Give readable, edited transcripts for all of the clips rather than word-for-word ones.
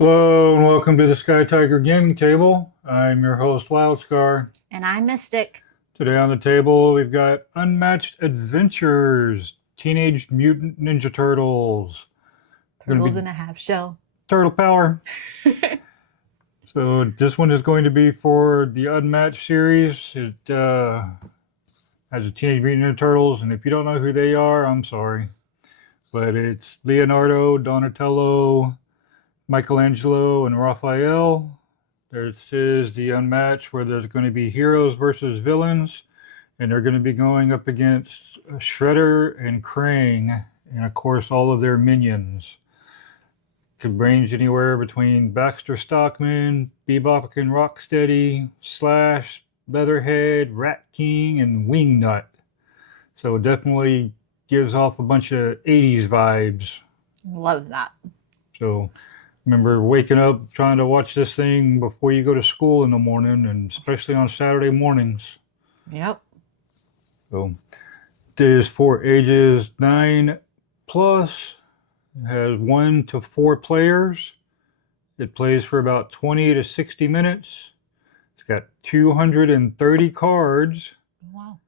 Hello and welcome to the Skytiger gaming table. I'm your host Wildscar. And I'm Mystic. Today on the table we've got Unmatched Adventures, Teenage Mutant Ninja Turtles. Going to Turtles be in a half shell. turtle power. So this one is going to be for the Unmatched series. It has a Teenage Mutant Ninja Turtles, and if you don't know who they are, I'm sorry. But it's Leonardo, Donatello, Michelangelo, and Raphael. This is the Unmatched, where there's going to be heroes versus villains, and they're going to be going up against Shredder and Krang, and of course all of their minions. Could range anywhere between Baxter, Stockman, Bebop and Rocksteady, Slash, Leatherhead, Rat King, and Wingnut. So it definitely gives off a bunch of 80s vibes. Love that. So remember waking up trying to watch this thing before you go to school in the morning, and especially on Saturday mornings. Yep. So it is for ages 9 plus. It has 1 to 4 players. It plays for about 20 to 60 minutes. It's got 230 cards. Wow.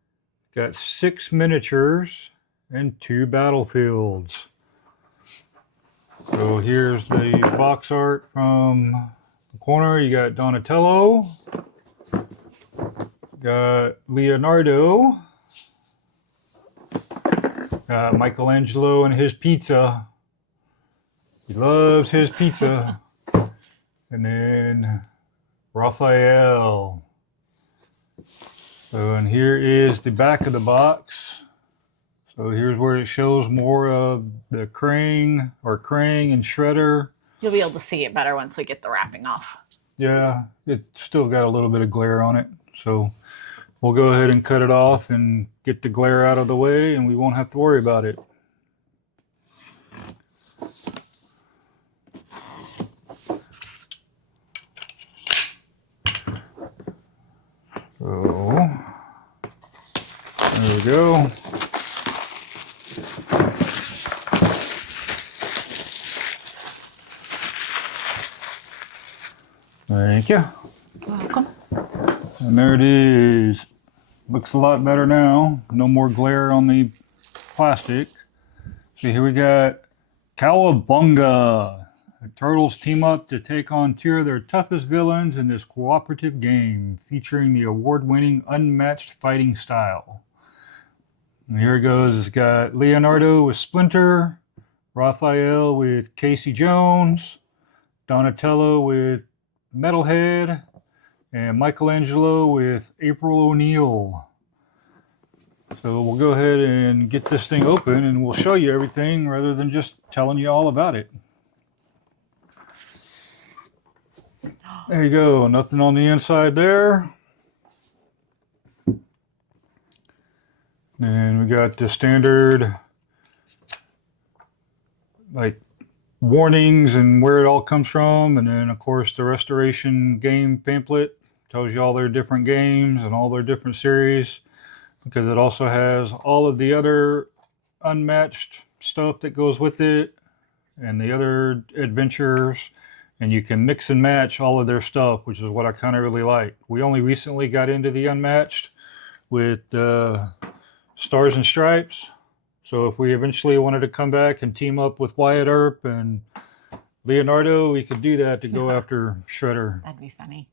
Got 6 miniatures and 2 battlefields. So here's the box art from the corner. You got Donatello, got Leonardo, got Michelangelo and his pizza. He loves his pizza. And then Raphael. So, and here is the back of the box. So here's where it shows more of the Krang and Shredder. You'll be able to see it better once we get the wrapping off. Yeah, it's still got a little bit of glare on it. So we'll go ahead and cut it off and get the glare out of the way, and we won't have to worry about it. So there we go. Thank you. Welcome. And there it is. Looks a lot better now. No more glare on the plastic. So here we got Cowabunga. The turtles team up to take on 2 of their toughest villains in this cooperative game, featuring the award-winning unmatched fighting style. And here it goes. It's got Leonardo with Splinter, Raphael with Casey Jones, Donatello with Metalhead, and Michelangelo with April O'Neil. So we'll go ahead and get this thing open, and we'll show you everything rather than just telling you all about it. There you go. Nothing on the inside there. And we got the standard like warnings and where it all comes from, and then of course the restoration game pamphlet tells you all their different games and all their different series, because it also has all of the other unmatched stuff that goes with it and the other adventures, and you can mix and match all of their stuff, which is what I kind of really like. We only recently got into the Unmatched with Stars and Stripes. So if we eventually wanted to come back and team up with Wyatt Earp and Leonardo, we could do that to go after Shredder. That'd be funny.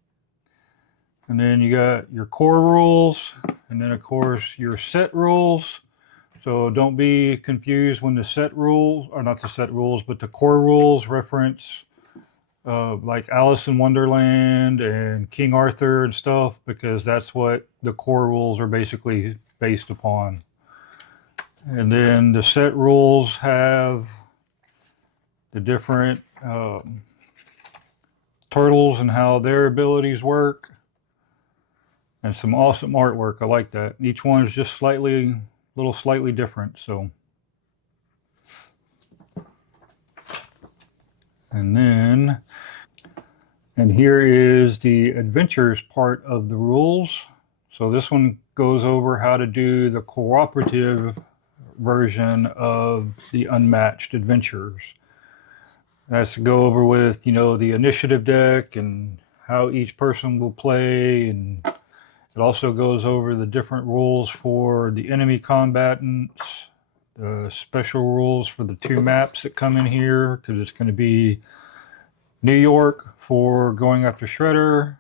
And then you got your core rules, and then of course your set rules. So don't be confused when the set rules, or not the set rules, but the core rules reference like Alice in Wonderland and King Arthur and stuff, because that's what the core rules are basically based upon. And then the set rules have the different turtles and how their abilities work, and some awesome artwork. I like that. Each one is just slightly different. So, and here is the adventures part of the rules. So this one goes over how to do the cooperative version of the Unmatched Adventures. That's to go over with, the initiative deck and how each person will play, and it also goes over the different rules for the enemy combatants, the special rules for the two maps that come in here, because it's going to be New York for going after Shredder,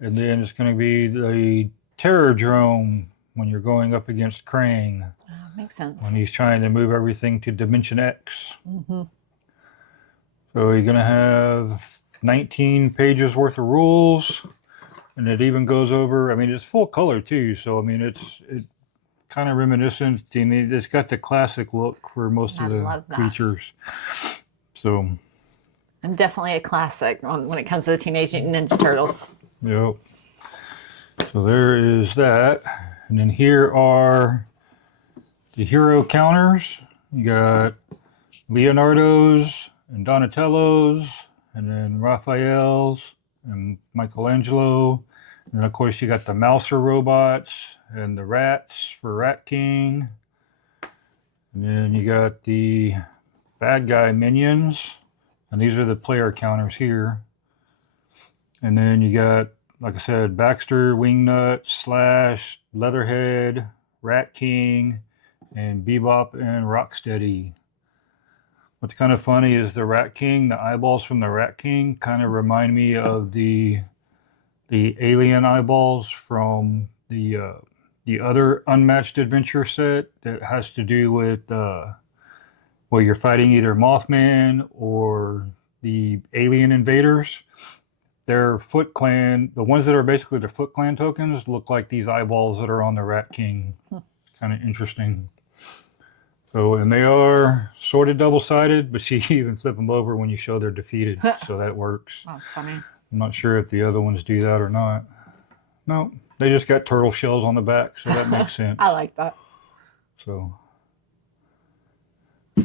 and then it's going to be the Terrordrome when you're going up against Krang. Makes sense. When he's trying to move everything to Dimension X. Mm-hmm. So you're going to have 19 pages worth of rules, and it even goes over, it's full color too, so it's kind of reminiscent, and it's got the classic look for most of the creatures. So I'm definitely a classic when it comes to the Teenage Mutant Ninja Turtles. Yep. So there is that. And then here are the hero counters. You got Leonardo's and Donatello's, and then Raphael's and Michelangelo. And of course, you got the Mouser robots and the rats for Rat King. And then you got the bad guy minions. And these are the player counters here. And then you got, like I said, Baxter, Wingnut, Slash, Leatherhead, Rat King, and Bebop and Rocksteady. What's kind of funny is the Rat King, the eyeballs from the Rat King kind of remind me of the alien eyeballs from the other Unmatched Adventure set that has to do with well, you're fighting either Mothman or the alien invaders. Their Foot Clan, the ones that are basically the Foot Clan tokens, look like these eyeballs that are on the Rat King. Kind of interesting. So, and they are sort of double-sided, but you even flip them over when you show they're defeated, so that works. That's funny. I'm not sure if the other ones do that or not. No, they just got turtle shells on the back, so that makes sense. I like that. So,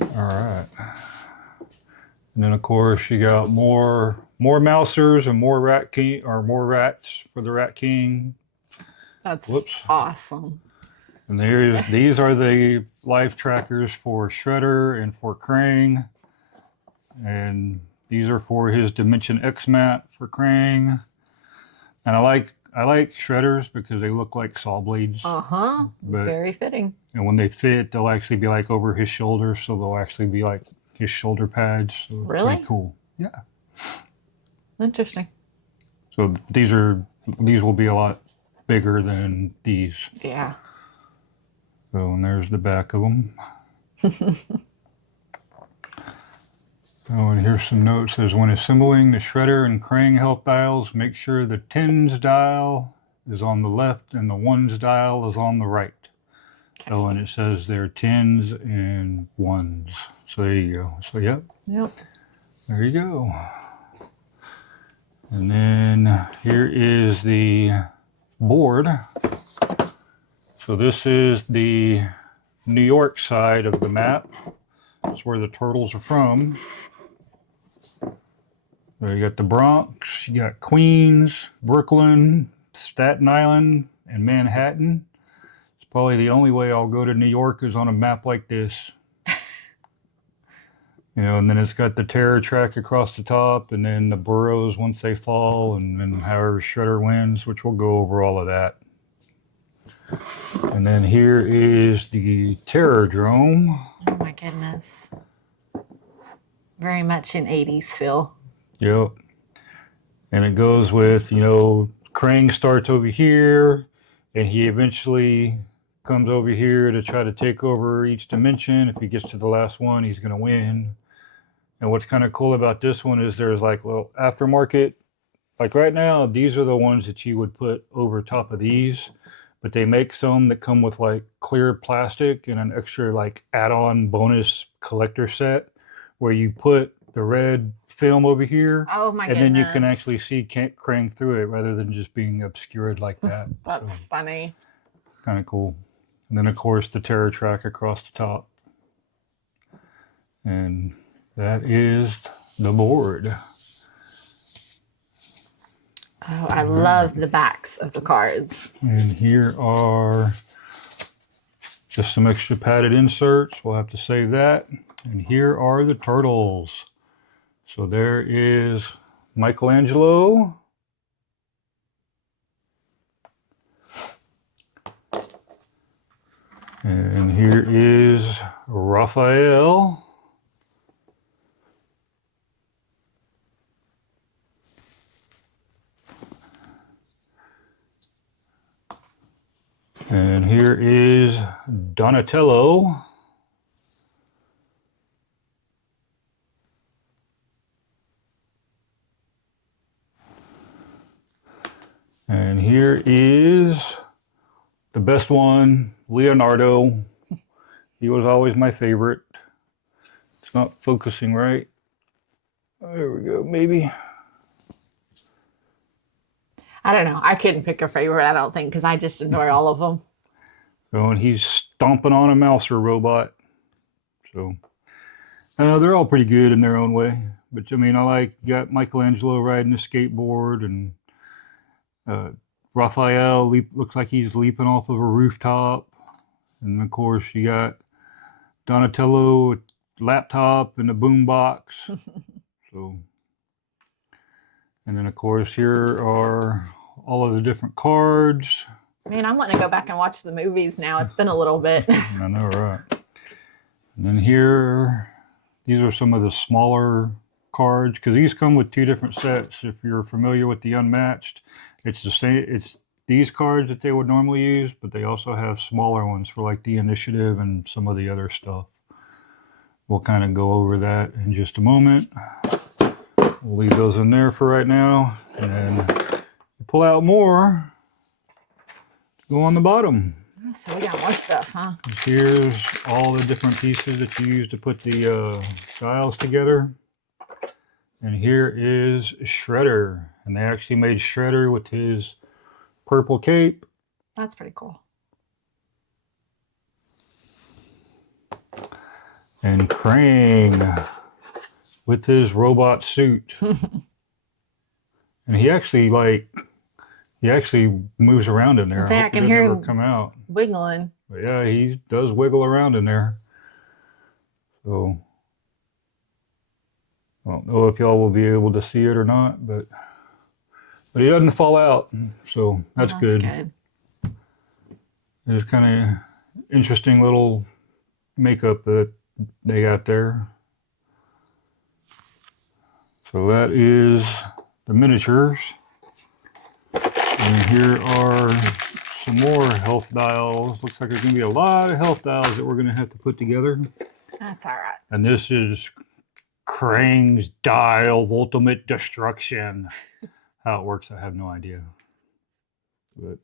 all right. And then of course you got more Mousers and more Rat King, or more rats for the Rat King. That's awesome. And these are the life trackers for Shredder and for Krang. And these are for his Dimension X mat for Krang. And I like Shredders because they look like saw blades. Uh-huh. Very fitting. And when they fit, they'll actually be like over his shoulders, so they'll actually be like his shoulder pads. So really? Pretty cool. Yeah. Interesting. So these will be a lot bigger than these. Yeah. So, and there's the back of them. Oh, and here's some notes. It says, when assembling the Shredder and Krang health dials, make sure the tens dial is on the left and the ones dial is on the right. Okay. Oh, and it says they're tens and ones. So there you go. So, yep. There you go. And then here is the board. So this is the New York side of the map. That's where the turtles are from. So you got the Bronx, you got Queens, Brooklyn, Staten Island, and Manhattan. It's probably the only way I'll go to New York is on a map like this. And then it's got the terror track across the top, and then the boroughs once they fall, and then however Shredder wins, which we'll go over all of that. And then here is the Terrordrome. Oh my goodness. Very much in 80s feel. Yep. And it goes with, Krang starts over here, and he eventually comes over here to try to take over each dimension. If he gets to the last one, he's going to win. And what's kind of cool about this one is there's like little aftermarket. Like right now, these are the ones that you would put over top of these. But they make some that come with like clear plastic and an extra like add-on bonus collector set where you put the red film over here. Oh my goodness. And then you can actually see Krang through it rather than just being obscured like that. That's funny. Kind of cool. And then of course the terror track across the top. And that is the board. Oh, I love the backs of the cards. And here are just some extra padded inserts. We'll have to save that. And here are the turtles. So there is Michelangelo. And here is Raphael. And here is Donatello. And here is the best one, Leonardo. He was always my favorite. It's not focusing right. There we go, maybe. I don't know. I couldn't pick a favorite, I don't think, because I just enjoy all of them. So, and he's stomping on a mouser robot. So, they're all pretty good in their own way. But I mean, got Michelangelo riding a skateboard, and Raphael looks like he's leaping off of a rooftop. And of course, you got Donatello, laptop, and a boombox. So, and then of course, here are all of the different cards. Man, I'm wanting to go back and watch the movies now. It's been a little bit. I know, right? And then here, these are some of the smaller cards, because these come with two different sets. If you're familiar with the Unmatched, it's the same. It's these cards that they would normally use, but they also have smaller ones for like the initiative and some of the other stuff. We'll kind of go over that in just a moment. We'll leave those in there for right now, and then pull out more. Go on the bottom. So we got more stuff, huh? Here's all the different pieces that you use to put the dials together. And here is Shredder. And they actually made Shredder with his purple cape. That's pretty cool. And Krang with his robot suit. And he actually moves around in there. I can hear him come out. Wiggling. But yeah, he does wiggle around in there. So I don't know if y'all will be able to see it or not, but he doesn't fall out. So that's good. It's kind of interesting little makeup that they got there. So that is the miniatures. And here are some more health dials. Looks like there's going to be a lot of health dials that we're going to have to put together. That's all right. And this is Krang's Dial of Ultimate Destruction. How it works, I have no idea. But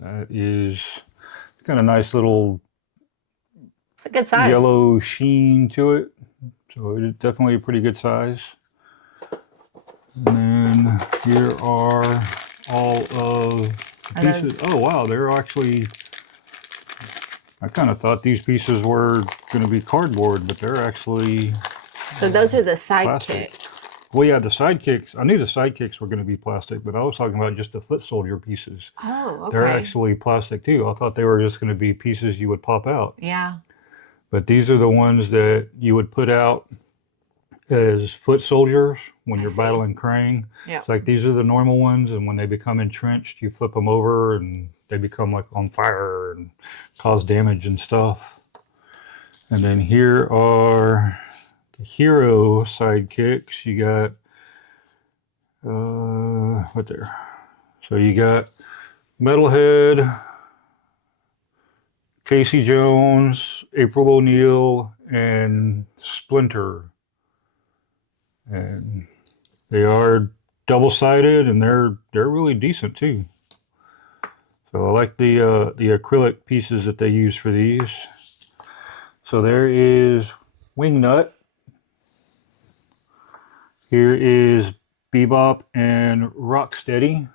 that is kind of nice little it's a good size. Yellow sheen to it. So it's definitely a pretty good size. And then here are all of the pieces. Oh wow, they're actually, I kind of thought these pieces were going to be cardboard, but they're actually so those are the sidekicks. Well, yeah, the sidekicks. I knew the sidekicks were going to be plastic, but I was talking about just the foot soldier pieces. Oh, okay. They're actually plastic too. I thought they were just going to be pieces you would pop out. Yeah. But these are the ones that you would put out as foot soldiers when you're battling Krang. Yeah. It's like these are the normal ones, and when they become entrenched, you flip them over and they become like on fire and cause damage and stuff. And then here are the hero sidekicks. You got what there? So you got Metalhead, Casey Jones, April O'Neil, and Splinter. And they are double-sided, and they're really decent too. So I like the acrylic pieces that they use for these. So there is Wingnut. Here is Bebop and Rocksteady.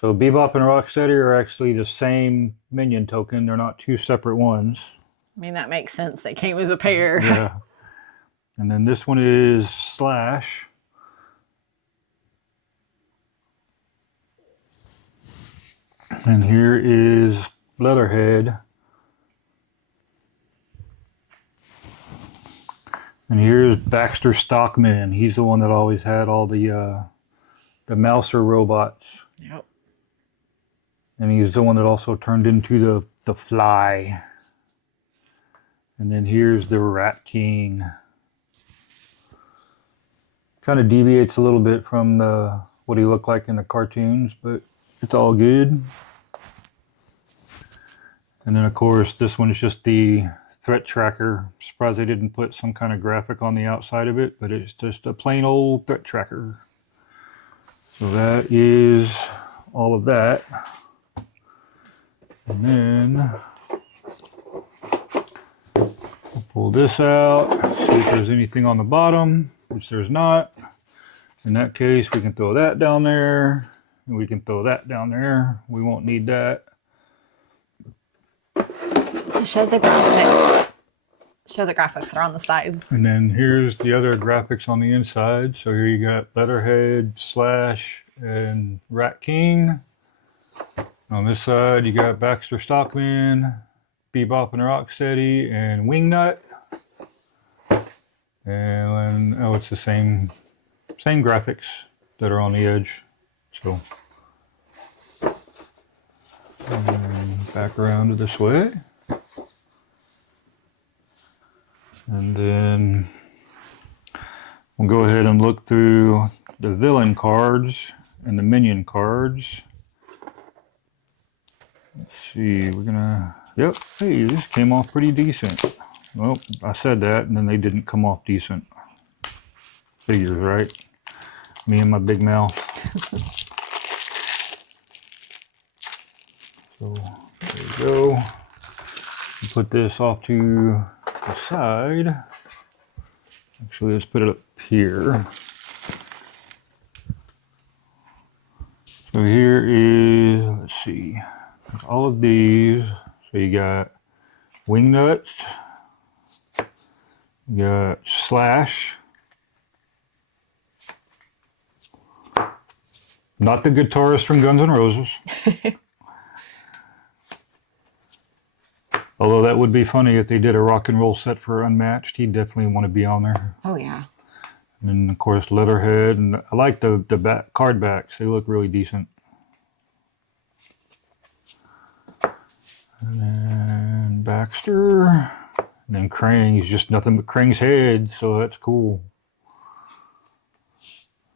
So Bebop and Rocksteady are actually the same Minion token. They're not two separate ones. I mean, that makes sense. They came as a pair. Yeah. And then this one is Slash. And here is Leatherhead. And here's Baxter Stockman. He's the one that always had all the Mouser robots. Yep. And he's the one that also turned into the Fly. And then here's the Rat King. Kind of deviates a little bit from what he looked like in the cartoons, but it's all good. And then of course this one is just the threat tracker. Surprised they didn't put some kind of graphic on the outside of it, but it's just a plain old threat tracker. So that is all of that. And then we'll pull this out, see if there's anything on the bottom, which there's not. In that case, we can throw that down there, and we can throw that down there. We won't need that. Show the graphics. Show the graphics that are on the sides. And then here's the other graphics on the inside. So here you got Leatherhead, Slash, and Rat King. On this side, you got Baxter Stockman, Bebop and Rocksteady, and Wingnut. And oh, it's the same graphics that are on the edge. So and back around to this way. And then we'll go ahead and look through the villain cards and the minion cards. Let's see, we're gonna, yep, hey, this came off pretty decent. Well, I said that and then they didn't come off decent. Figures, right? Me and my big mouth. So there you go. Put this off to the side. Actually, let's put it up here. So here is, let's see, all of these. So you got Wingnuts, you got Slash, not the guitarist from Guns N' Roses. Although that would be funny if they did a rock and roll set for Unmatched. He'd definitely want to be on there. Oh, yeah. And then, of course, Leatherhead. And I like the back, card backs. They look really decent. And then Baxter. And then Krang. He's just nothing but Krang's head, so that's cool.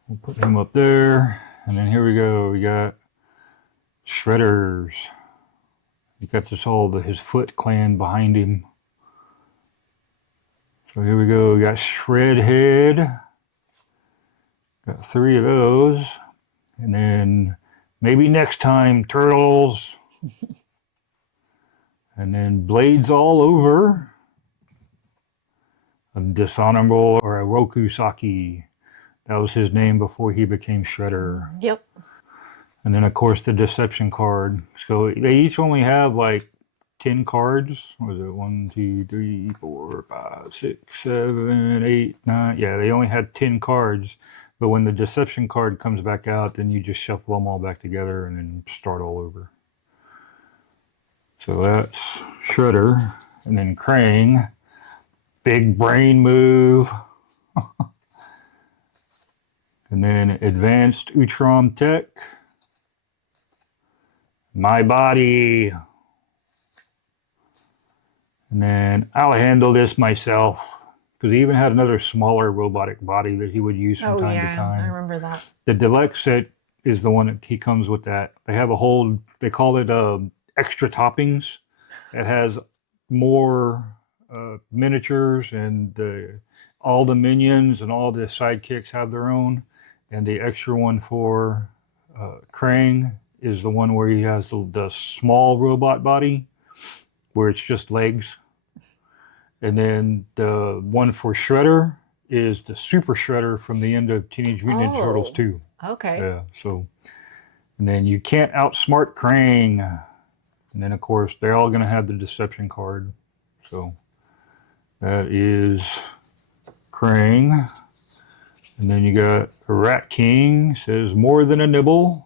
We'll put him up there. And then here we go. We got Shredders. He got this his Foot Clan behind him. So here we go. We got Shredhead. Got 3 of those. And then maybe next time, Turtles. And then Blades All Over. A Dishonorable or a Rokusaki. That was his name before he became Shredder. Yep. And then, of course, the Deception card. So they each only have like 10 cards. What was it? 1, 2, 3, 4, 5, 6, 7, 8, 9. Yeah, they only had 10 cards. But when the Deception card comes back out, then you just shuffle them all back together and then start all over. So that's Shredder. And then Krang. Big brain move. And then Advanced Utrom Tech. My Body. And then I'll handle this myself. Because he even had another smaller robotic body that he would use from time to time. I remember that. The deluxe set is the one that he comes with that. They have a whole, they call it extra toppings. It has more miniatures and all the minions and all the sidekicks have their own. And the extra one for Krang is the one where he has the small robot body, where it's just legs. And then the one for Shredder is the Super Shredder from the end of Teenage Mutant Ninja Turtles 2. Okay. Yeah, so. And then you can't outsmart Krang. And then, of course, they're all going to have the Deception card. So that is Krang. And then you got a Rat King. Says, more than a nibble.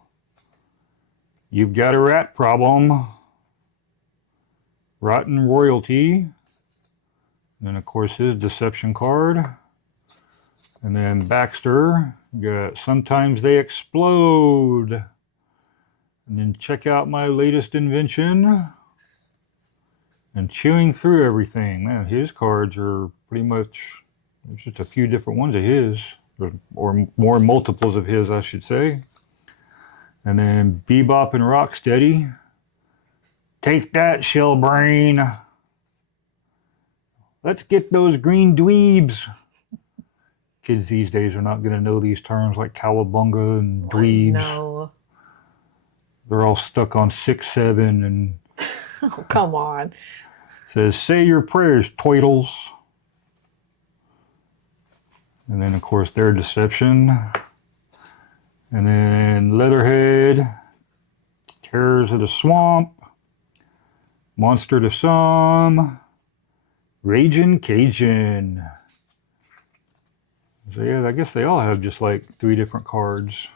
You've got a rat problem. Rotten Royalty. And then, of course, his deception card. And then Baxter, you got Sometimes They Explode. And then check out my latest invention. And chewing through everything. Man, his cards are pretty much, there's just a few different ones of his. Or more multiples of his, I should say. And then Bebop and Rocksteady. Take that, shell brain. Let's get those green dweebs. Kids these days are not going to know these terms like cowabunga and dweebs. No. They're all stuck on 6, 7, and Oh, come on. Says, say your prayers, toidles. And then, of course, their deception. And then Leatherhead, Terrors of the Swamp, Monster to Some, Ragin' Cajun. So yeah, I guess they all have just like 3 different cards.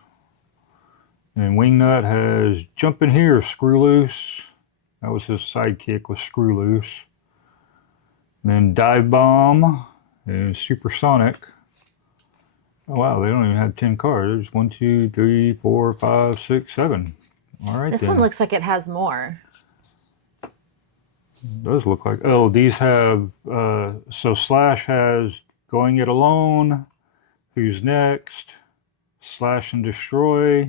And Wingnut has Jump in Here, Screw Loose. That was his sidekick, was Screw Loose. And then Dive Bomb and Supersonic. Oh wow, they don't even have 10 cards. There's 1, 2, 3, 4, 5, 6, 7. All right. This then. one looks like it has more. It does look like. Oh, these have. So Slash has Going It Alone. Who's Next? Slash and Destroy.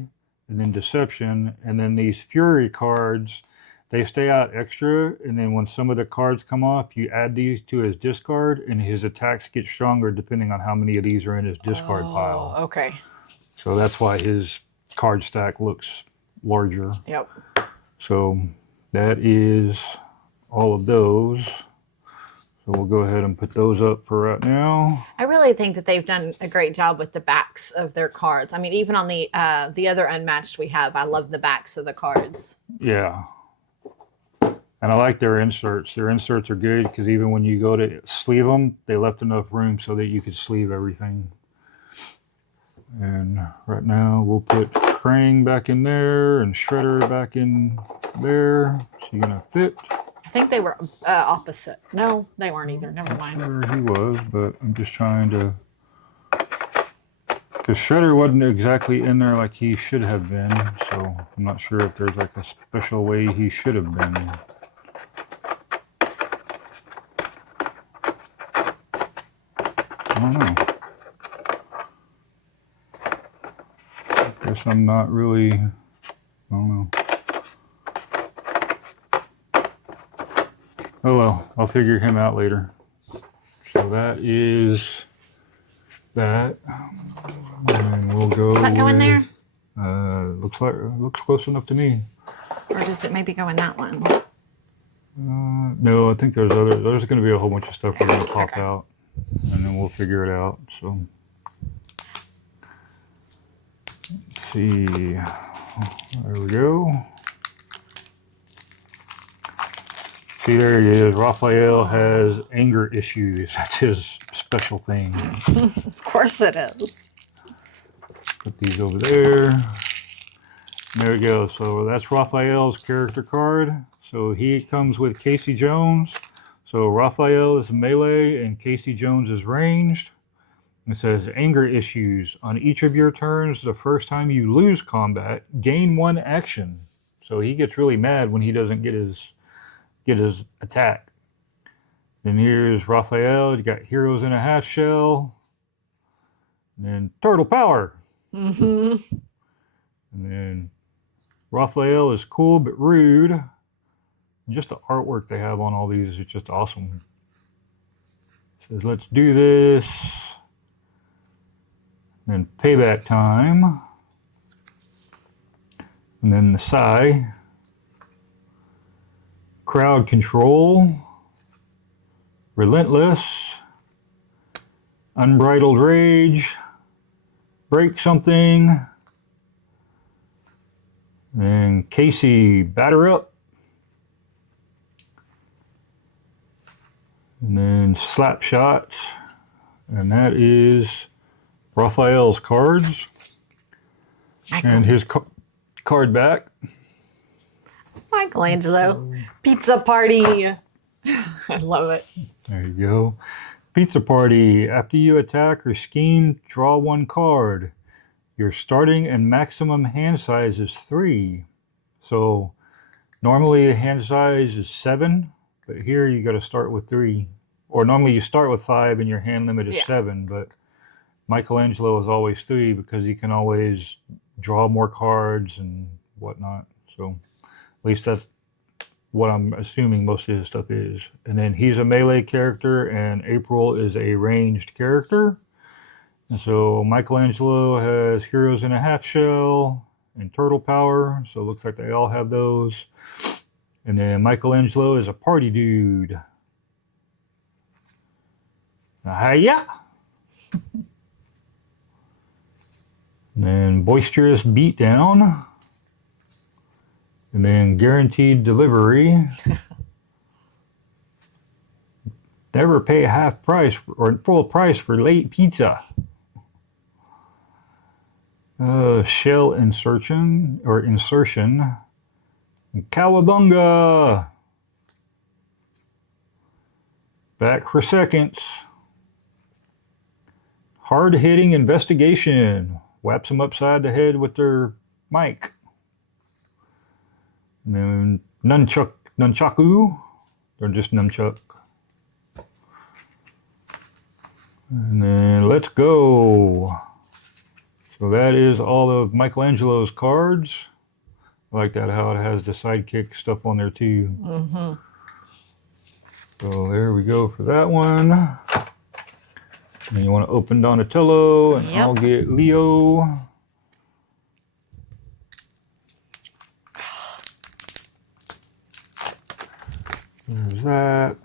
And then Deception. And then these Fury cards, they stay out extra. And then when some of the cards come off, you add these to his discard. And his attacks get stronger depending on how many of these are in his discard pile. Okay. So that's why his card stack looks larger. Yep. So that is all of those. So we'll go ahead and put those up for right now. I really think that they've done a great job with the backs of their cards. I mean, even on the other Unmatched we have, I love the backs of the cards. Yeah. And I like their inserts. Their inserts are good because even when you go to sleeve them, they left enough room so that you could sleeve everything. And right now we'll put Krang back in there and Shredder back in there. She's gonna fit. I think they were opposite. No, they weren't either. Never mind. Sure he was, but I'm just trying to, because Shredder wasn't exactly in there like he should have been, so I'm not sure if there's like a special way he should have been. I don't know. Guess I'm not really, I don't know. Oh well, I'll figure him out later. So that is that. And we'll go. Does that go in there? Looks close enough to me. Or does it maybe go in that one? No, I think there's going to be a whole bunch of stuff we're going to pop Okay. out, and then we'll figure it out. So let's see. There we go. See, there he is. Raphael has anger issues. That's his special thing. Of course it is. Put these over there. There we go. So that's Raphael's character card. So he comes with Casey Jones. So Raphael is melee and Casey Jones is ranged. It says anger issues. On each of your turns, the first time you lose combat, gain 1 action. So he gets really mad when he doesn't get his attack. Then here's Raphael. You got Heroes in a Half Shell. And then Turtle Power. Mm-hmm. And then Raphael is cool but rude. And just the artwork they have on all these is just awesome. It says, let's do this. And then Payback Time. And then the Psy. Crowd Control. Relentless. Unbridled Rage. Break Something. And Casey, Batter Up. And then Slap Shot. And that is Raphael's cards. And his card back. Michelangelo. Pizza party. I love it. There you go. Pizza Party. After you attack or scheme, draw 1 card. Your starting and maximum hand size is 3. So normally the hand size is 7, but here you got to start with 3. Or normally you start with 5 and your hand limit is 7, but Michelangelo is always 3 because he can always draw more cards and whatnot. So at least that's what I'm assuming most of his stuff is. And then he's a melee character and April is a ranged character. And so Michelangelo has Heroes in a Half Shell and Turtle Power. So it looks like they all have those. And then Michelangelo is a party dude. Hiya! And then Boisterous Beatdown. And then Guaranteed Delivery. Never pay half price or full price for late pizza. Shell Insertion. Cowabunga! Back for seconds. Hard-hitting investigation. Whaps them upside the head with their mic. And then Nunchaku. They're just Nunchuck. And then Let's Go. So that is all of Michelangelo's cards. I like that how it has the sidekick stuff on there too. Mm-hmm. So there we go for that one. And you want to open Donatello, and I'll get Leo. There's that.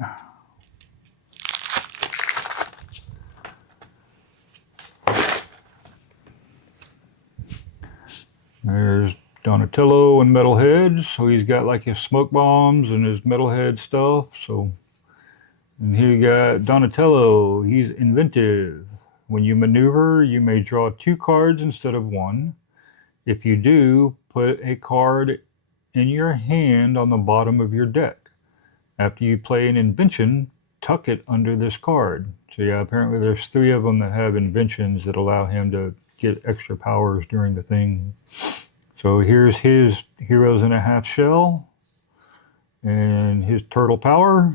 There's Donatello and Metalhead. So he's got like his smoke bombs and his Metalhead stuff. So, and here you got Donatello. He's inventive. When you maneuver, you may draw 2 cards instead of 1. If you do, put a card in your hand on the bottom of your deck. After you play an invention, tuck it under this card. So yeah, apparently there's 3 of them that have inventions that allow him to get extra powers during the thing. So here's his Heroes in a Half Shell and his Turtle Power.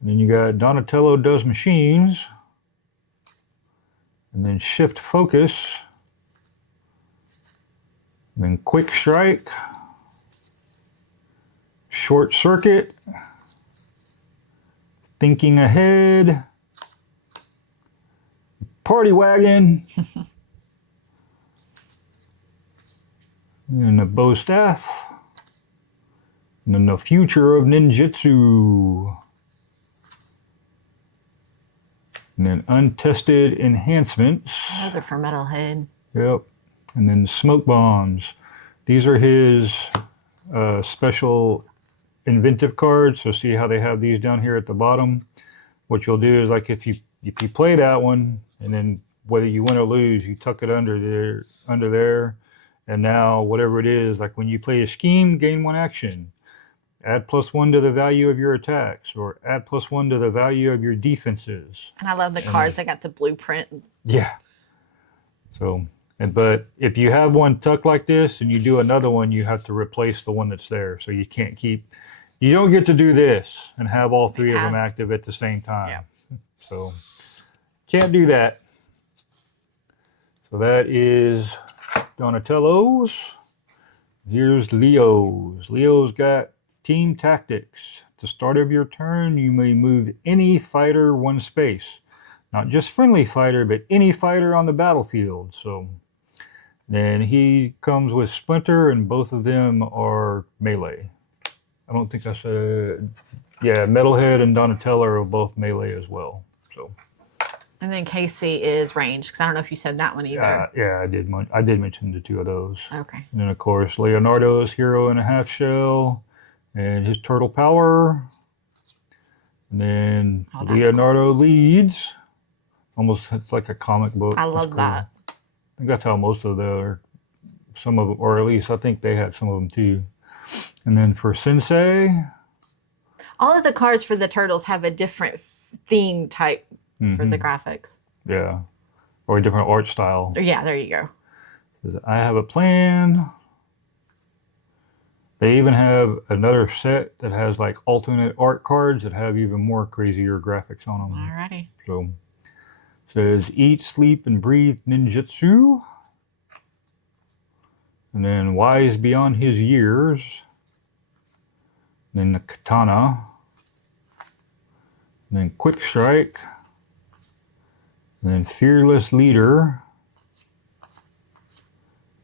And then you got Donatello Does Machines. And then Shift Focus. And then Quick Strike. Short Circuit. Thinking Ahead. Party Wagon. And a Bow Staff. And then the Future of Ninjutsu. And then Untested Enhancements. Those are for Metalhead. Yep. And then Smoke Bombs. These are his special inventive cards. So see how they have these down here at the bottom? What you'll do is, like, if you play that one, and then whether you win or lose, you tuck it under there. And now whatever it is, like when you play a scheme, gain 1 action. Add +1 to the value of your attacks, or add +1 to the value of your defenses. And I love the cards. They got the blueprint. Yeah. So, but if you have one tucked like this and you do another one, you have to replace the one that's there. So you can't you don't get to do this and have all 3 of them active at the same time. Yeah. So can't do that. So that is Donatello's. Here's Leo's. Leo's got Team Tactics. At the start of your turn, you may move any fighter 1 space. Not just friendly fighter, but any fighter on the battlefield. So then he comes with Splinter, and both of them are melee. I don't think I said... Yeah, Metalhead and Donatello are both melee as well. So. And then Casey is ranged, because I don't know if you said that one either. Yeah, I did mention the 2 of those. Okay. And then, of course, Leonardo's Hero in a Half Shell and his Turtle Power. And then Leonardo leads. Almost, it's like a comic book. I love that. I think that's how most of some of them, or at least I think they had some of them too. And then for Sensei. All of the cards for the turtles have a different theme type for the graphics. Yeah. Or a different art style. Yeah, there you go. I have a plan. They even have another set that has like alternate art cards that have even more crazier graphics on them. Alrighty. So it says eat, sleep, and breathe ninjutsu. And then wise beyond his years. And then the katana. And then quick strike. And then fearless leader.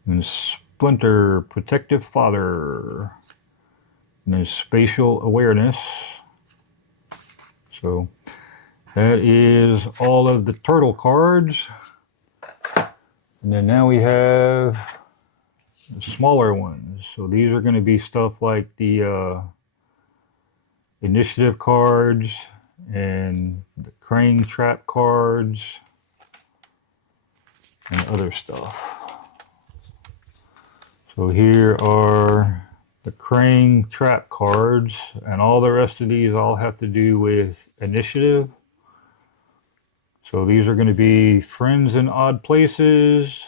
And splinter, protective father. And then spatial awareness. So that is all of the turtle cards. And then now we have the smaller ones. So these are going to be stuff like the initiative cards and the Krang trap cards and other stuff. So here are the Krang trap cards, and all the rest of these all have to do with initiative. So these are going to be friends in odd places,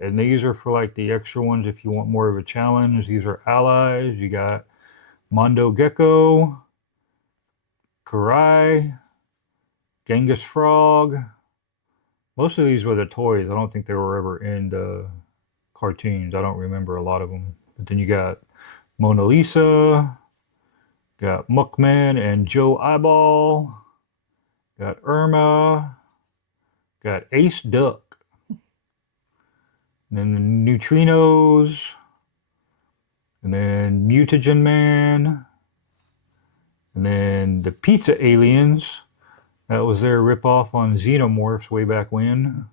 and these are for like the extra ones if you want more of a challenge. These are allies. You got Mondo Gecko, Karai, Genghis Frog. Most of these were the toys. I don't think they were ever in the cartoons. I don't remember a lot of them. But then you got Mona Lisa, got Muckman and Joe Eyeball, got Irma, got Ace Duck, and then the Neutrinos, and then Mutagen Man, and then the Pizza Aliens. That was their ripoff on Xenomorphs way back when.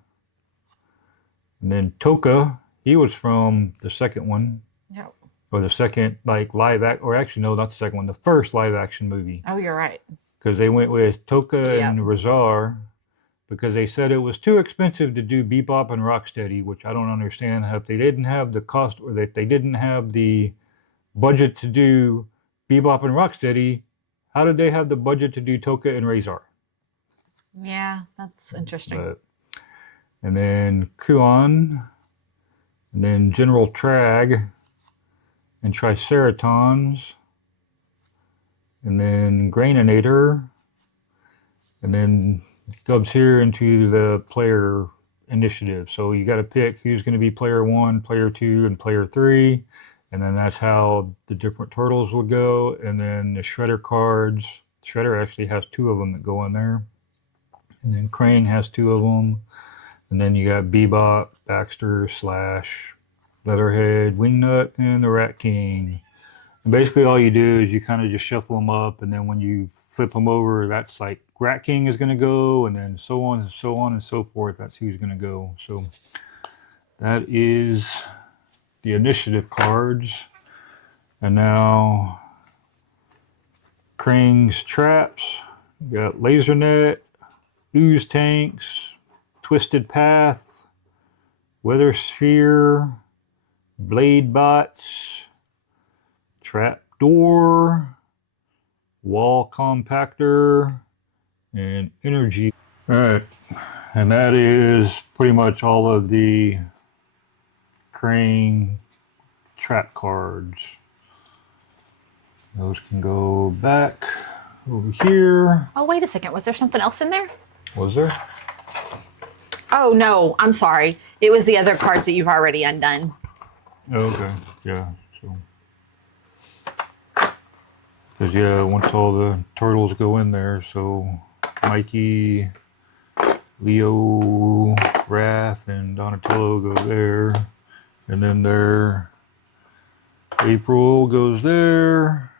And then Toka, he was from the second one. Yep. Or the second, like, or actually, no, not the second one, the first live action movie. Oh, you're right. Because they went with Toka and Razar because they said it was too expensive to do Bebop and Rocksteady, which I don't understand. If they didn't have the cost, or that they didn't have the budget to do Bebop and Rocksteady, how did they have the budget to do Toka and Razar? Yeah, that's interesting. And then Kuon, and then General Trag, and Triceratons, and then Graininator, and then it goes here into the player initiative. So you got to pick who's going to be player 1, player 2, and player 3, and then that's how the different turtles will go. And then the Shredder cards. Shredder actually has 2 of them that go in there, and then Krang has 2 of them, and then you got Bebop, Baxter, Slash, Leatherhead, Wingnut, and the Rat King. And basically all you do is you kind of just shuffle them up, and then when you flip them over, that's like Rat King is going to go, and then so on and so on and so forth. That's who's going to go. So that is the initiative cards. And now Krang's traps. You got Laser Net, Ooze Tanks, Twisted Path, Weather Sphere, Blade Bots, Trap Door, Wall Compactor, and Energy. Alright, and that is pretty much all of the Krang trap cards. Those can go back over here. Oh, wait a second. Was there something else in there? Was there? Oh, no. I'm sorry. It was the other cards that you've already undone. Okay, yeah. So, because yeah, once all the turtles go in there, so Mikey, Leo, Raph, and Donatello go there, and then their April goes there,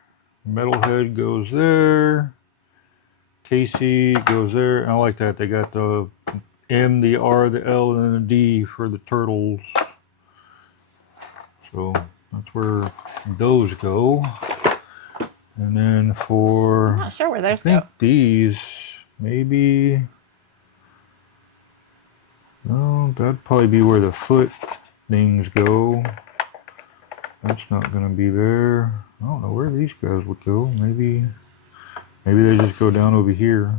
Metalhead goes there, Casey goes there. And I like that they got the M, the R, the L, and the D for the turtles. So that's where those go. And then for I'm not sure where those I think go. these maybe. Oh, that'd probably be where the foot things go. That's not going to be there. I don't know where these guys would go. Maybe Maybe they just go down over here.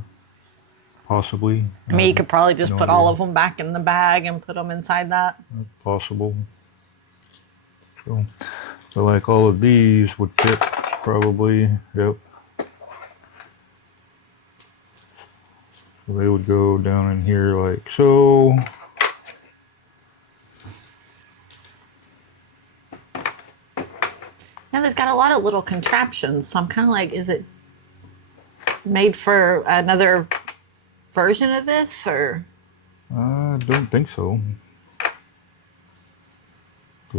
Possibly. I mean, you could probably just no put idea. all of them back in the bag and put them inside that. That's possible. So, but like all of these would fit probably. Yep. So they would go down in here like so. Now they've got a lot of little contraptions. So I'm kind of like, is it made for another version of this, or? I don't think so.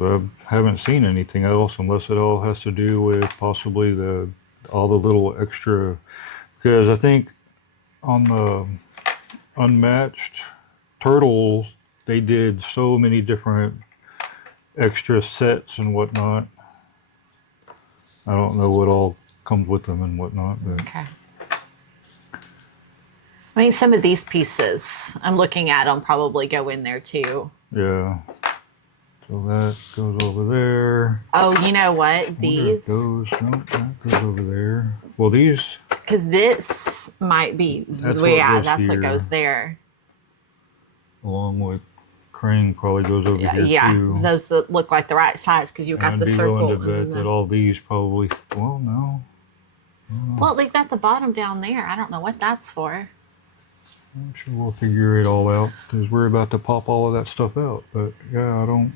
I haven't seen anything else unless it all has to do with possibly all the little extra. Because I think on the Unmatched Turtles, they did so many different extra sets and whatnot. I don't know what all comes with them and whatnot. But. Okay. I mean, some of these pieces I'm looking at them probably go in there too. Yeah. So that goes over there. Oh, you know what? These. No, that goes over there. Well, these. Because this might be. That's what goes there. Along with Krang probably goes over here too. Yeah, those that look like the right size because you've got I'd the be circle. willing to bet that all these probably. Well, no. Well, they've got the bottom down there. I don't know what that's for. I'm sure we'll figure it all out because we're about to pop all of that stuff out. But yeah, I don't.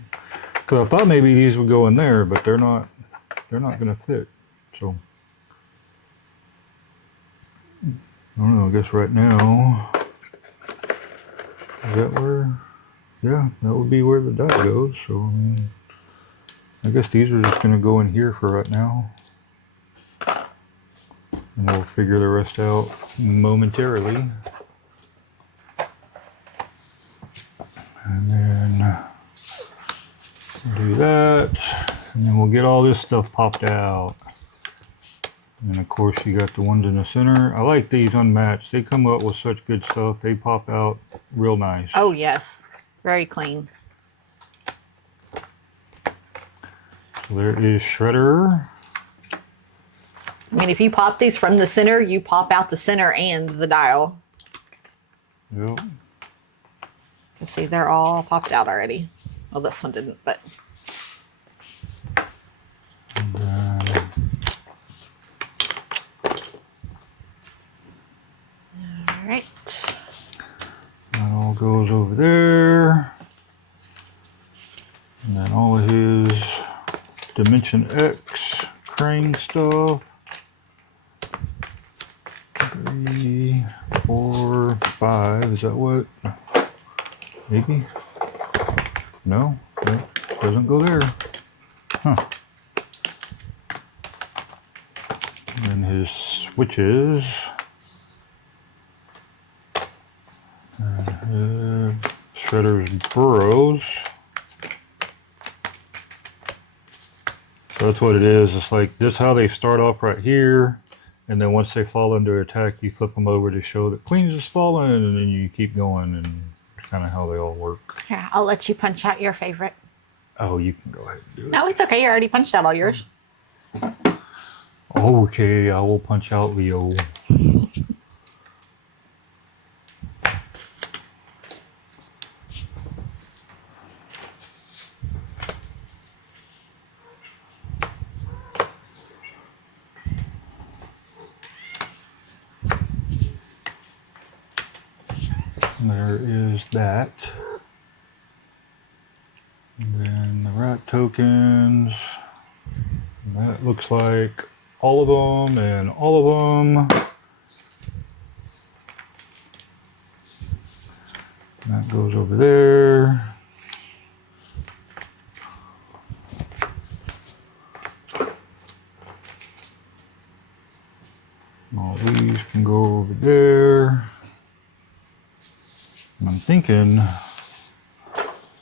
Because I thought maybe these would go in there, but they're not. They're not going to fit. So I don't know. I guess right now. Is that where? Yeah, that would be where the die goes. So I mean, I guess these are just going to go in here for right now. And we'll figure the rest out momentarily. And then do that. And then we'll get all this stuff popped out. And of course you got the ones in the center. I like these Unmatched. They come up with such good stuff. They pop out real nice. Oh, yes. Very clean. So there is Shredder. I mean, if you pop these from the center, you pop out the center and the dial. Yep. You can see they're all popped out already. Well, this one didn't, but. And then, All right. that all goes over there. And then all of his Dimension X Krang stuff. 3, 4, 5. Is that what? Maybe? No, that doesn't go there. Huh. And then his switches. Shredder's burrows. So that's what it is. It's like this how they start off right here. And then once they fall under attack, you flip them over to show that Queens has fallen, and then you keep going, and it's kind of how they all work. Here, I'll let you punch out your favorite. Oh, you can go ahead and do it. No, it's okay. You already punched out all yours. Okay, I will punch out Leo. There is that. And then the rat tokens. And that looks like all of them and all of them. And that goes over there. All these can go over there. And I'm thinking,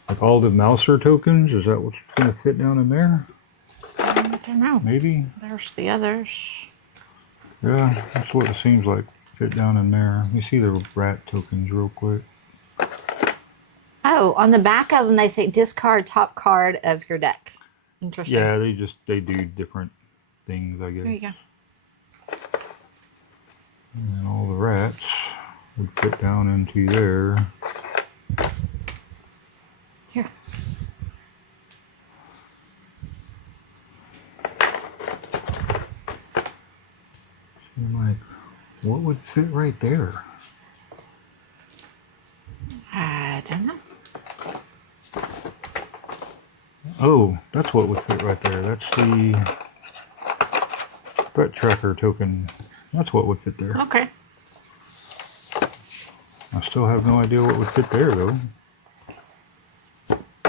like all the Mouser tokens, is that what's going to fit down in there? I don't know. Maybe? There's the others. Yeah, that's what it seems like. Fit down in there. Let me see the rat tokens real quick. Oh, on the back of them, they say discard top card of your deck. Interesting. Yeah, they do different things, I guess. There you go. would fit down into there. Here. I'm like, what would fit right there? I don't know. Oh, that's what would fit right there. That's the threat tracker token. That's what would fit there. Okay. I still have no idea what would fit there though.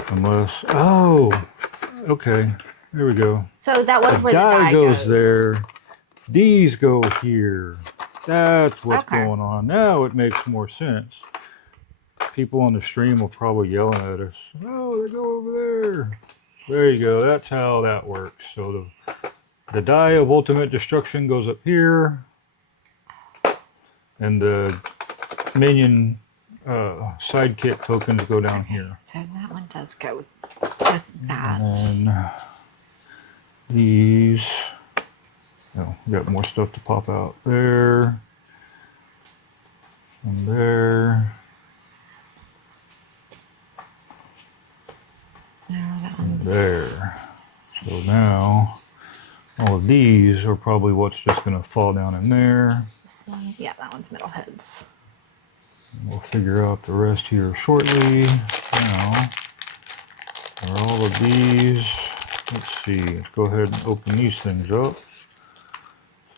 Unless, oh, okay, there we go. So that was The where the die goes there. These go here. That's what's Okay. going on. Now it makes more sense. People on the stream will probably yelling at us. Oh, they go over there. There you go. That's how that works. So the die of ultimate destruction goes up here, and the minion sidekick tokens go down here. So that one does go with that. And then these, oh, we got more stuff to pop out there, and there. No, that one's There. So now all of these are probably what's just going to fall down in there. this one. Yeah, that one's metalheads. We'll figure out the rest here shortly. Now, are all of these, let's see, let's go ahead and open these things up.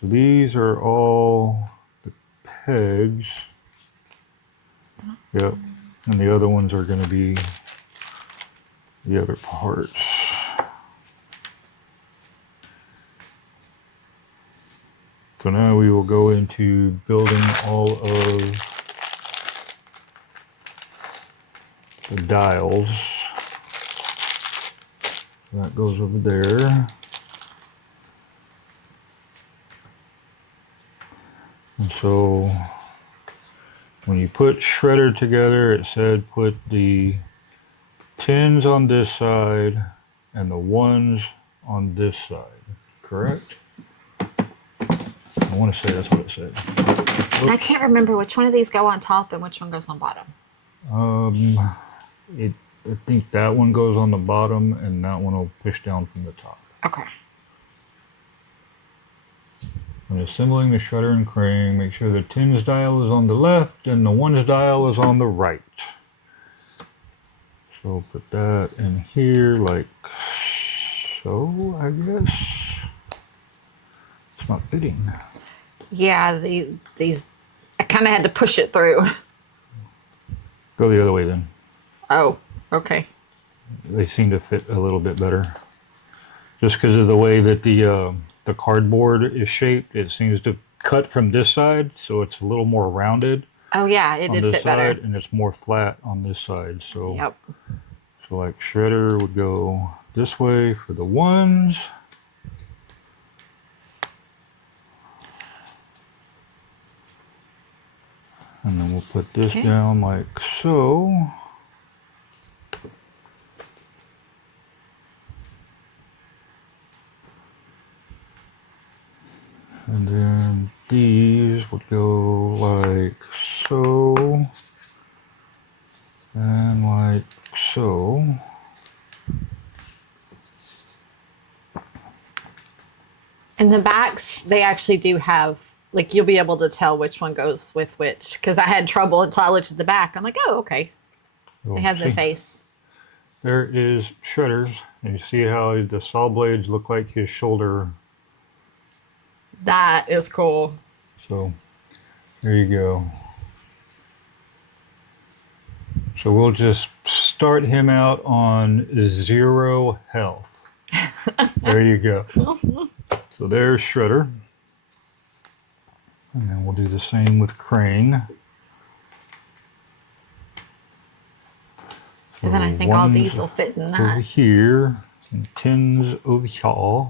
So these are all the pegs. Yep. And the other ones are going to be the other parts. So now we will go into building all of the dials. That goes over there. And so when you put Shredder together, it said put the 10s on this side and the 1s on this side, correct? I want to say that's what it said. And I can't remember which one of these go on top and which one goes on bottom. I think that one goes on the bottom and that one will push down from the top. Okay. When assembling the Shredder and Krang, make sure the 10's dial is on the left and the 1's dial is on the right. So put that in here like so, I guess. It's not fitting. Yeah, these I kind of had to push it through. Go the other way then. Oh, okay. They seem to fit a little bit better. Just because of the way that the cardboard is shaped, it seems to cut from this side, so it's a little more rounded. Oh yeah, it on did this fit side, better. and it's more flat on this side. So, Yep. so like Shredder would go this way for the 1s. And then we'll put this down like so. And then these would go like so. And like so. And the backs, they actually do have, like, you'll be able to tell which one goes with which. Because I had trouble until I looked at the back. I'm like, oh, okay. Oh, They have the face. There is Shredder's. And you see how the saw blades look like his shoulder. That is cool. So there you go. So we'll just start him out on 0 health. There you go. So there's Shredder. And then we'll do the same with Krang. So And then I think all these will fit in over that. here, and 10s over here.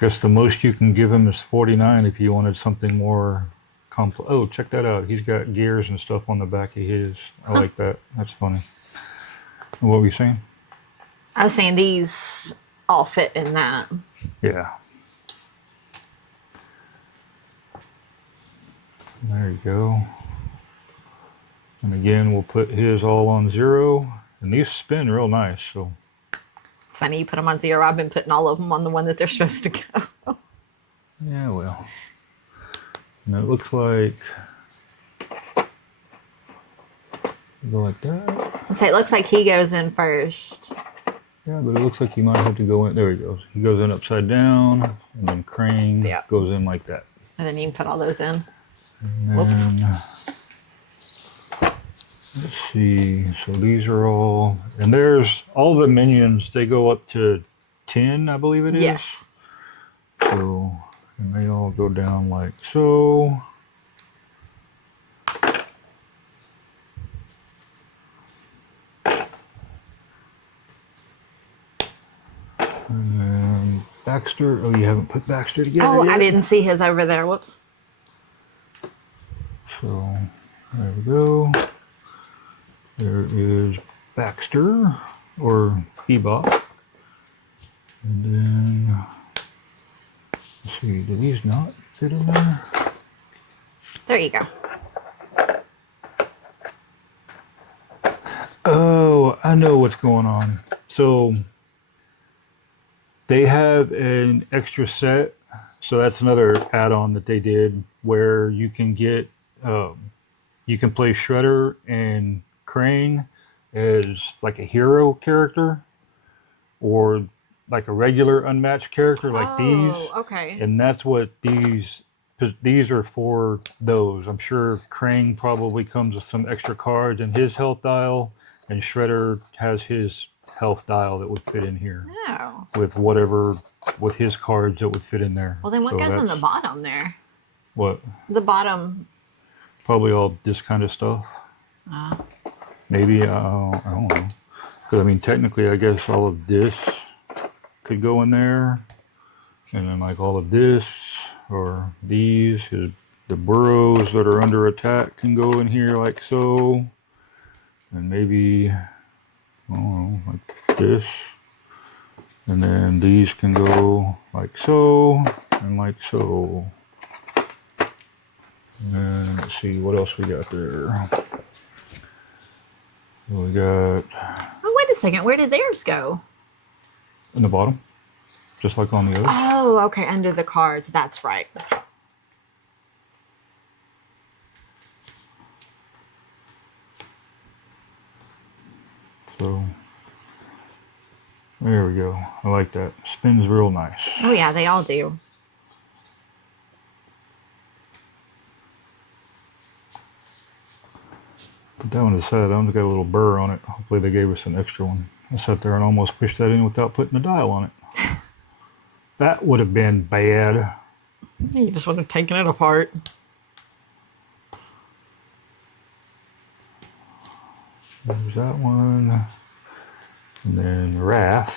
Guess the most you can give him is 49 if you wanted something more complex. Oh, check that out. He's got gears and stuff on the back of his. I like that. That's funny. And what were you saying? I was saying these all fit in that. Yeah. There you go. And again, we'll put his all on 0. And these spin real nice, so. It's funny you put them on 0. I've been putting all of them on the one that they're supposed to go. Yeah, well. And it looks like go like that. So it looks like he goes in first. Yeah, but it looks like he might have to go in. There he goes. He goes in upside down, and then Krang goes in like that. And then you can put all those in. And then, let's see. So these are all, and there's all the minions. They go up to 10, I believe it is. Yes. So, and they all go down like so. And then Baxter. Oh, you haven't put Baxter together yet? I didn't see his over there. Whoops. So, there we go. There is Baxter, or Bebop. And then, let's see, do these not fit in there? There you go. Oh, I know what's going on. So, they have an extra set. So that's another add-on that they did where you can get, you can play Shredder and Krang as like a hero character or like a regular unmatched character like these. Okay. And that's what these are for those. I'm sure Krang probably comes with some extra cards in his health dial, and Shredder has his health dial that would fit in here. Oh. With whatever, with his cards that would fit in there. Well, then what goes on the bottom there? What? The bottom. Probably all this kind of stuff. Maybe, I don't know. Because, I mean, technically, I guess all of this could go in there. And then, like, all of this, or these, the burrows that are under attack can go in here like so. And maybe, I don't know, like this. And then these can go like so, and like so. And let's see, what else we got there? We got... Oh, wait a second. Where did theirs go? in the bottom, just like on the other. Oh, okay, under the cards. That's right. So, there we go. I like that. Spins real nice. Oh, yeah, they all do. Put that one aside. That one's got a little burr on it. Hopefully they gave us an extra one. I sat there and almost pushed that in without putting a dial on it. That would have been bad. You just would have taken it apart. There's that one. And then Raph.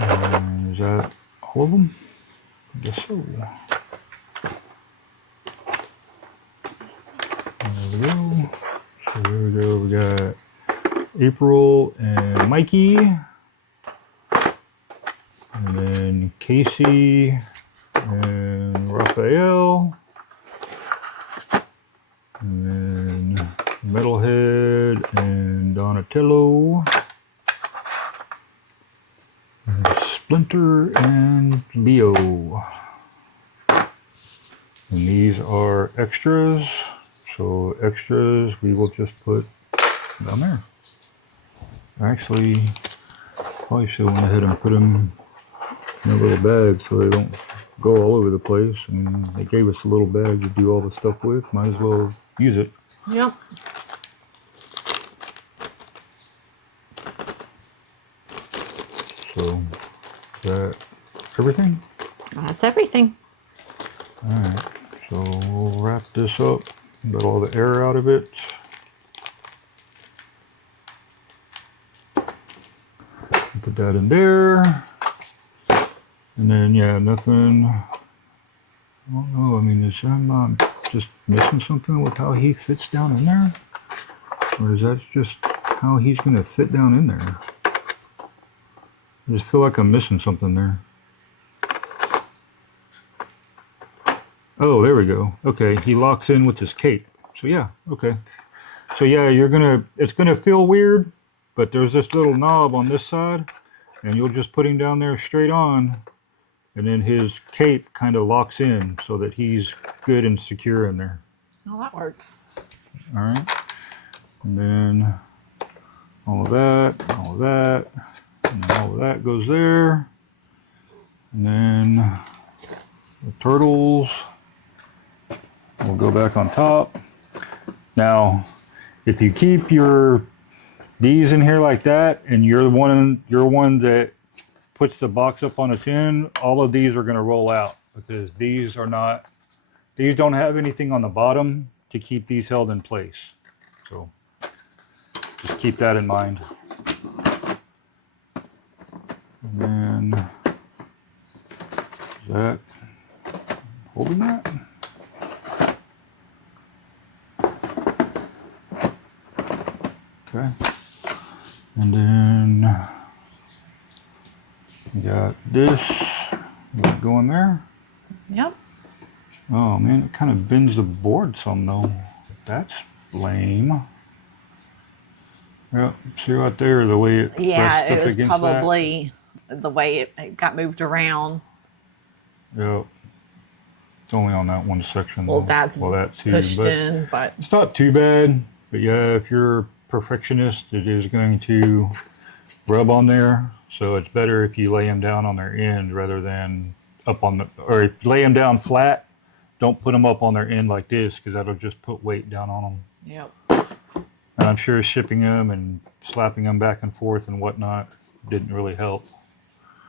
And is that all of them? I guess so. There we go. So there we go. We got April and Mikey. And then Casey and Raphael. And then Metalhead and Donatello. And Splinter and Leo. And these are extras. So extras we will just put down there. Actually, probably should have went ahead and put them in a little bag so they don't go all over the place. I mean, they gave us a little bag to do all the stuff with. Might as well use it. Yep. So, is that everything? That's everything. Alright, so we'll wrap this up, get all the air out of it. Put that in there. And then, yeah, nothing. I don't know, I mean, is I'm just missing something with how he fits down in there? Or is that just how he's going to fit down in there? I just feel like I'm missing something there. Oh, there we go. Okay, he locks in with his cape. So yeah, okay. So yeah, it's gonna feel weird, but there's this little knob on this side, and you'll just put him down there straight on, and then his cape kind of locks in so that he's good and secure in there. Oh, that works. All right. And then all of that, and then all of that goes there. And then the turtles will go back on top. Now, if you keep these in here like that, and you're one that puts the box up on its end, all of these are going to roll out because these don't have anything on the bottom to keep these held in place. So just keep that in mind. And then is that holding that? Okay. And then we got this going there. Yep. Oh man, it kind of bends the board some though. That's lame. Yep, see right there the way it rests it was against probably the way it got moved around. Yep. It's only on that one section. Well, though. that's that too, pushed in, but it's not too bad. But yeah, if you're a perfectionist, it is going to rub on there. So it's better if you lay them down on their end rather than up on or if you lay them down flat. Don't put them up on their end like this because that'll just put weight down on them. Yep. And I'm sure shipping them and slapping them back and forth and whatnot didn't really help.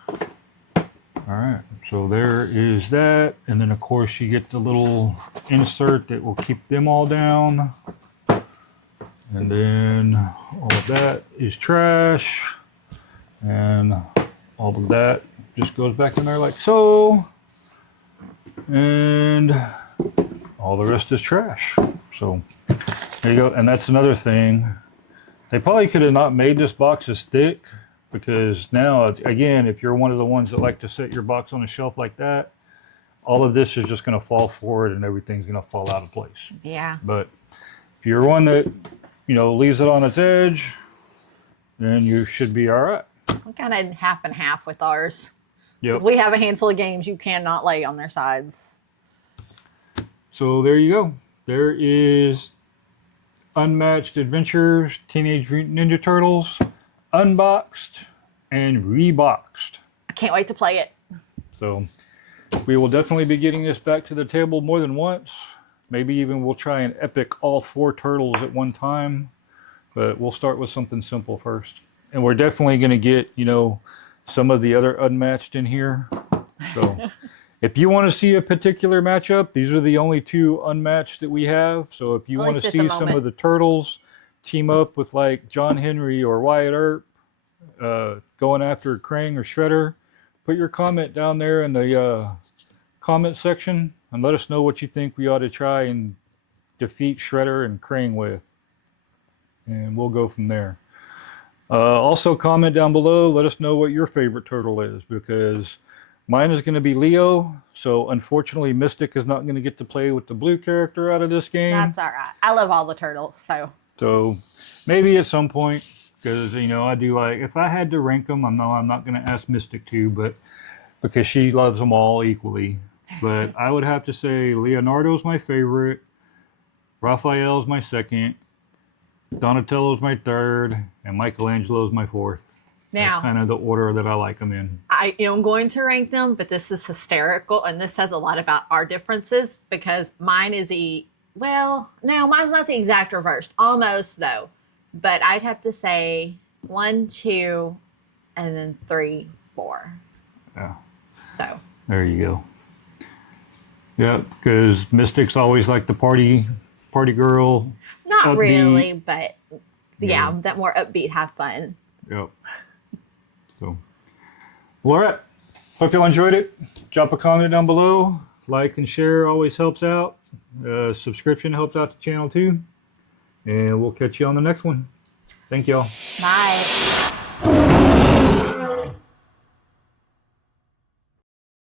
All right, so there is that. And then of course you get the little insert that will keep them all down. And then all of that is trash. And all of that just goes back in there like so. And all the rest is trash. So there you go. And that's another thing. They probably could have not made this box as thick because now, again, if you're one of the ones that like to set your box on a shelf like that, all of this is just going to fall forward and everything's going to fall out of place. Yeah. But if you're one that, leaves it on its edge, then you should be all right. We kind of half and half with ours. Yep. We have a handful of games you cannot lay on their sides. So there you go. There is Unmatched Adventures, Teenage Mutant Ninja Turtles, Unboxed and Reboxed. I can't wait to play it. So we will definitely be getting this back to the table more than once. Maybe even we'll try and epic all 4 turtles at one time. But we'll start with something simple first. And we're definitely going to get, some of the other Unmatched in here. So if you want to see a particular matchup, these are the only 2 Unmatched that we have. So if you want to see some of the turtles team up with like John Henry or Wyatt Earp going after Krang or Shredder, put your comment down there in the comment section and let us know what you think we ought to try and defeat Shredder and Krang with. And we'll go from there. Also comment down below, let us know what your favorite turtle is, because mine is going to be Leo. So unfortunately, Mystic is not going to get to play with the blue character out of this game. That's all right. I love all the turtles, So maybe at some point, because I do like, if I had to rank them, I'm not going to ask Mystic to, but because she loves them all equally. But I would have to say Leonardo's my favorite, Raphael's my second, Donatello's my third, and Michelangelo's my fourth. Now, that's kind of the order that I like them in. I am going to rank them, but this is hysterical, and this says a lot about our differences because mine is no, mine's not the exact reverse. Almost, though. But I'd have to say 1, 2, and then 3, 4. Yeah. So. There you go. Yep, because Mystic's always like the party girl. Not upbeat. Really, but yeah, that more upbeat, have fun. Yep. So, well, all right. Hope y'all enjoyed it. Drop a comment down below. Like and share always helps out. Subscription helps out the channel too. And we'll catch you on the next one. Thank y'all. Bye.